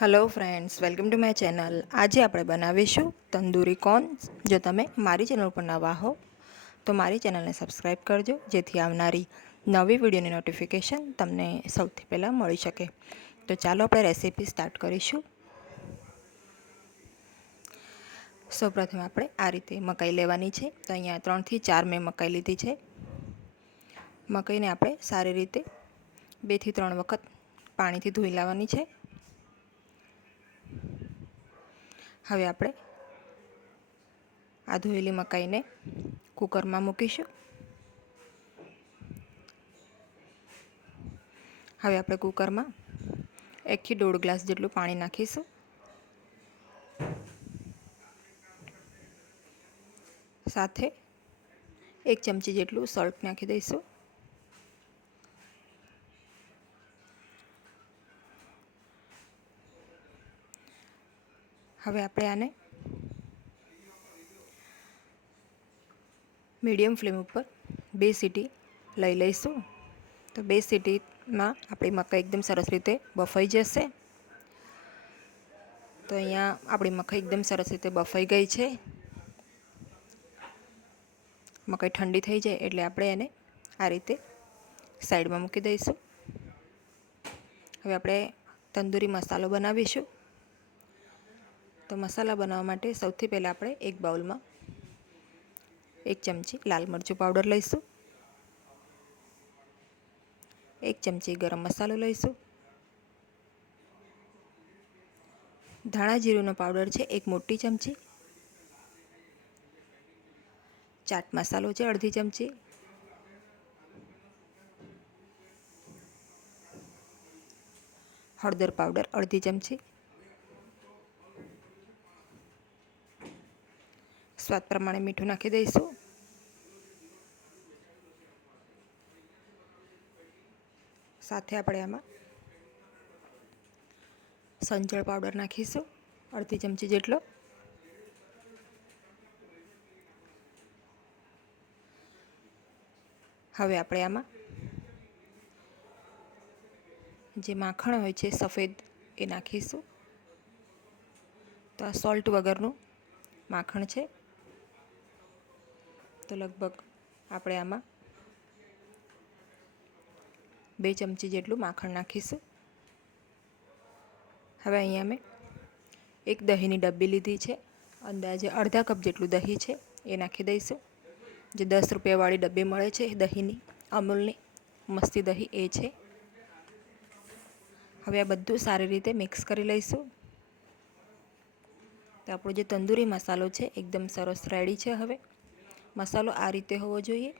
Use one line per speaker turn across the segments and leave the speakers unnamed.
Hello friends welcome to my channel આજે આપણે બનાવીશું તંદૂરી કોર્ન. જો તમે મારી ચેનલ પર નવા હો, તો મારી ચેનલને સબસ્ક્રાઈબ કરજો, જેથી આવનારી નવી વિડીયોની નોટિફિકેશન તમને સૌથી પહેલાં મળી શકે. તો ચાલો આપણે રેસીપી સ્ટાર્ટ કરીશું. સૌપ્રથમ આપણે આ રીતે મકાઈ લેવાની છે. તો અહીંયા ત્રણથી ચાર મેં મકાઈ લીધી છે. મકાઈને આપણે સારી રીતે બેથી ત્રણ વખત પાણીથી ધોઈ લાવવાની છે. હવે આપણે આ ધોયેલી મકાઈને કુકરમાં મૂકીશું. હવે આપણે કુકરમાં એકથી દોઢ ગ્લાસ જેટલું પાણી નાખીશું. સાથે એક ચમચી જેટલું સોલ્ટ નાખી દઈશું. હવે આપણે આને મીડિયમ ફ્લેમ ઉપર બે સીટી લઈ લઈશું. તો બે સીટીમાં આપણી મકાઈ એકદમ સરસ રીતે બફાઈ જશે. તો અહીંયા આપણી મકાઈ એકદમ સરસ રીતે બફાઈ ગઈ છે. મકાઈ ઠંડી થઈ જાય એટલે આપણે એને આ રીતે સાઈડમાં મૂકી દઈશું. હવે આપણે તંદૂરી મસાલો બનાવીશું. તો મસાલા બનાવવા માટે સૌથી પહેલાં આપણે એક બાઉલમાં એક ચમચી લાલ મરચું પાવડર લઈશું. એક ચમચી ગરમ મસાલો લઈશું. ધાણા જીરુંનો પાવડર છે એક મોટી ચમચી. ચાટ મસાલો છે અડધી ચમચી. હળદર પાવડર અડધી ચમચી. સ્વાદ પ્રમાણે મીઠું નાખી દઈશું. સાથે આપણે આમાં સંચળ પાવડર નાખીશું, અડધી ચમચી જેટલો. હવે આપણે આમાં જે માખણ હોય છે સફેદ, એ નાખીશું. તો આ સોલ્ટ વગરનું માખણ છે. તો લગભગ આપણે આમાં બે ચમચી જેટલું માખણ નાખીશું. હવે અહીંયા મેં એક દહીંની ડબ્બી લીધી છે. અંદાજે અડધા કપ જેટલું દહીં છે એ નાખી દઈશું. જે દસ રૂપિયાવાળી ડબ્બી મળે છે દહીંની, અમૂલની, મસ્તી દહીં એ છે. હવે આ બધું સારી રીતે મિક્સ કરી લઈશું. તો આપણો જે તંદૂરી મસાલો છે, એકદમ સરસ રેડી છે હવે. મસાલો આ રીતે હોવો જોઈએ.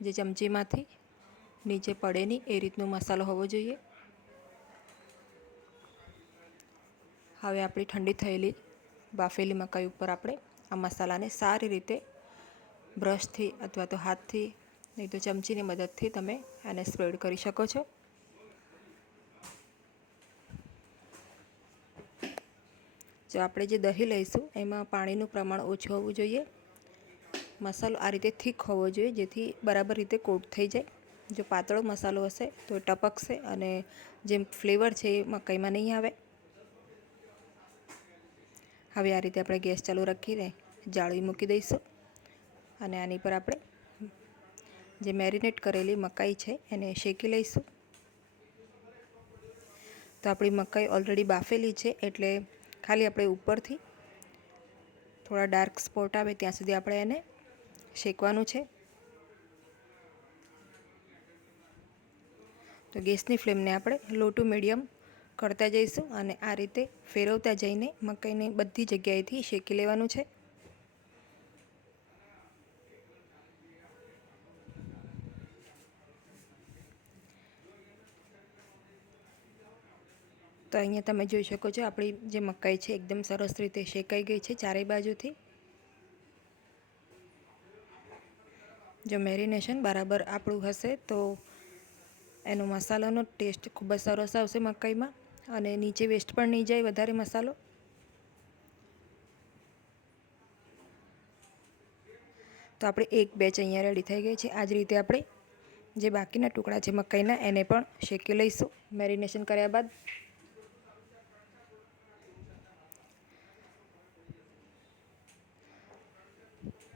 જે ચમચીમાંથી નીચે પડે નહીં એ રીતનો મસાલો હોવો જોઈએ. હવે આપણી ઠંડી થયેલી બાફેલી મકાઈ ઉપર આપણે આ મસાલાને સારી રીતે બ્રશથી અથવા તો હાથથી નહીં તો ચમચીની મદદથી તમે આને સ્પ્રેડ કરી શકો છો. જો આપણે જે દહીં લઈશું, એમાં પાણીનું પ્રમાણ ઓછું હોવું જોઈએ. મસાલો આ રીતે થીક હોવો જોઈએ, જેથી બરાબર રીતે કોટ થઈ જાય. જો પાતળો મસાલો હશે, તો એ ટપકશે અને જે ફ્લેવર છે, એ મકાઈમાં નહીં આવે. હવે આ રીતે આપણે ગેસ ચાલુ રાખીને જાળવી મૂકી દઈશું. અને આની પર આપણે જે મેરિનેટ કરેલી મકાઈ છે, એને શેકી લઈશું. તો આપણી મકાઈ ઓલરેડી બાફેલી છે, એટલે ખાલી આપણે ઉપરથી થોડા ડાર્ક સ્પોટ આવે ત્યાં સુધી આપણે એને શેકવાનું છે. તો ગેસની ફ્લેમને આપણે લો ટુ મીડિયમ કરતા જઈશું અને આ રીતે ફેરવતા જઈને મકાઈને બધી જગ્યાએથી શેકી લેવાનું છે. તો અહીંયા તમે જોઈ શકો છો, આપણી જે મકાઈ છે, એકદમ સરસ રીતે શેકાઈ ગઈ છે ચારેય બાજુથી. જો મેરિનેશન બરાબર આપણું હશે, તો એનો મસાલાનો ટેસ્ટ ખૂબ જ સરસ આવશે મકાઈમાં. અને નીચે વેસ્ટ પણ નહીં જાય વધારે મસાલો. તો આપણે એક બેચ અહીંયા રેડી થઈ ગઈ છે. આ જ રીતે આપણે જે બાકીના ટુકડા છે મકાઈના, એને પણ શેકી લઈશું. મેરિનેશન કર્યા બાદ.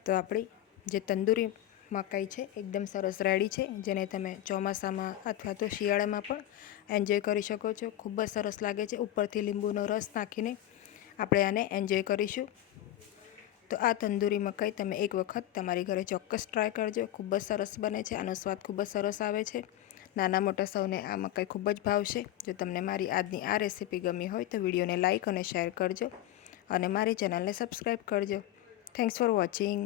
તો આપણી જે તંદુરી મકાઈ છે, એકદમ સરસ રેડી છે, જેને તમે ચોમાસામાં અથવા તો શિયાળામાં પણ એન્જોય કરી શકો છો. ખૂબ જ સરસ લાગે છે, ઉપરથી લીંબુનો રસ નાખીને આપણે આને એન્જોય કરીશું. તો આ તંદૂરી મકાઈ તમે એક વખત તમારી ઘરે ચોક્કસ ટ્રાય કરજો. ખૂબ જ સરસ બને છે, આનો સ્વાદ ખૂબ જ સરસ આવે છે. નાના મોટા સૌને આ મકાઈ ખૂબ જ ભાવશે. જો તમને મારી આજની આ રેસીપી ગમી હોય તો વિડીયોને લાઇક અને શેર કરજો અને મારી ચેનલને સબસ્ક્રાઈબ કરજો. Thanks for watching